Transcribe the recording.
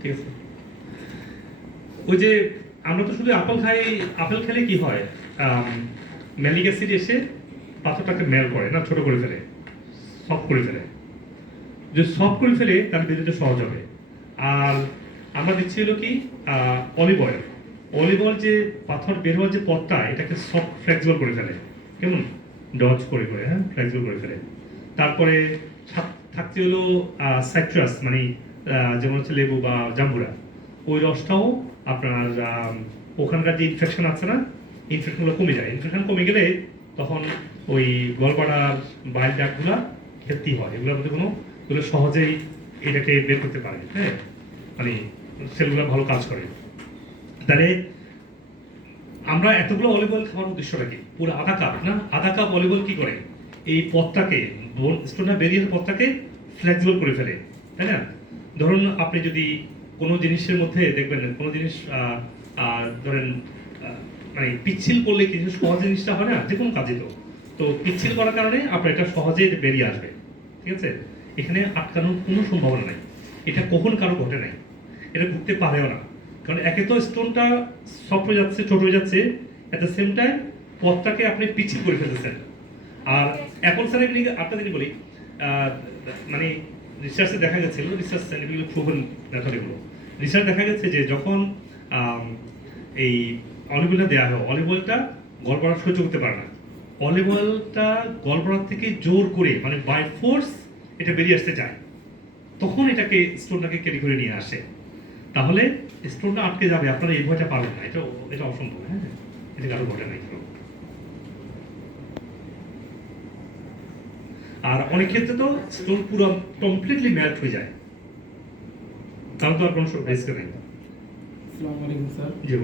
ঠিক আছে। ওই যে আমরা তো শুধু আপেল খাই, আপেল খেলে কি হয়, ম্যালিক অ্যাসিড এসে পাথরটাকে মেল করে না, ছোট করে ফেলে, সফট করে ফেলে। যদি সফট করে ফেলে তাহলে বের হতে সহজ হবে। আর আমরা দিচ্ছি হলো কি অলিভ অয়েল। অলিভ অয়েল যে পাথর বের হওয়ার যে পথটা, এটাকে সফট ফ্লেক্সিবল করে ফেলে, কেমন ডজ করে করে, হ্যাঁ, ফ্লেক্সিবল করে ফেলে। তারপরে থাকছে হলো সাইট্রাস, মানে যেমন হচ্ছে লেবু বা জাম্বুরা, ওই রসটাও আপনার ওখানকার যে ইনফেকশন আছে না, ইনফেকশনগুলো কমে যায়। ইনফেকশন কমে গেলে তখন ওই গলবাড়ার বাইল ডাকগুলা ক্ষেত্রে হয়, এগুলোর মধ্যে কোনো, এগুলো সহজেই এটাকে বের করতে পারে, হ্যাঁ, মানে সেলগুলো ভালো কাজ করে। তাহলে আমরা এতগুলো অলিভ অয়েল খাওয়ার উদ্দেশ্যটা কি? পুরো আধা কাপ না, আধা কাপ অলিভ অয়েল কি করে, এই পথটাকে, স্টোনটা বেরিয়ে পথটাকে ফ্লেক্সিবল করে ফেলে, তাই না? ধরুন আপনি যদি কোনো জিনিসের মধ্যে দেখবেন, কোনো জিনিস ধরেন মানে পিচ্ছিল করলে কিছু সহজ জিনিসটা হয় না, যে কোনো কাজে তো, তো পিচ্ছিল করার কারণে আপনার এটা সহজেই বেরিয়ে আসবে, ঠিক আছে? এখানে আটকানোর কোনো সম্ভাবনা নাই। এটা কখন কারো ঘটে নাই, এটা ঘটতে পারেও না। কারণ একে তো স্টোনটা সফট হয়ে যাচ্ছে, ছোট হয়ে যাচ্ছে, অ্যাট দ্য সেম টাইম পথটাকে আপনি পিচ্ছিল করে ফেলতেছেন। আর অ্যাপল সাইডার আপনাদেরকে বলি, মানে রিসার্চে দেখা গেছিল, রিসার্চ সাইন্টিফিক্যালি প্রুভেন মেথড এগুলো, রিসার্চ দেখা গেছে যে যখন এই অলিভ অয়েলটা দেওয়া হয়, অলিভ অয়েলটা গলবড়া সহ্য করতে পারে না। অলিভ অয়েলটা গলবড়ার থেকে জোর করে, মানে বাই ফোর্স এটা বেরিয়ে আসতে চায়, তখন এটাকে স্টোনটাকে ক্যারি করে নিয়ে আসে। তাহলে স্টোনটা আটকে যাবে, আপনারা এই ভয়টা পাবেন না, এটা এটা অসম্ভব, হ্যাঁ, এটা কারো ঘটে নাই। আর অনেক ক্ষেত্রে তো স্টোন পুরো কমপ্লিটলি মেল্ট হয়ে যায়, তাহলে তো আর কোনো রিস্ক নেই। আসসালামু আলাইকুম স্যার। জি।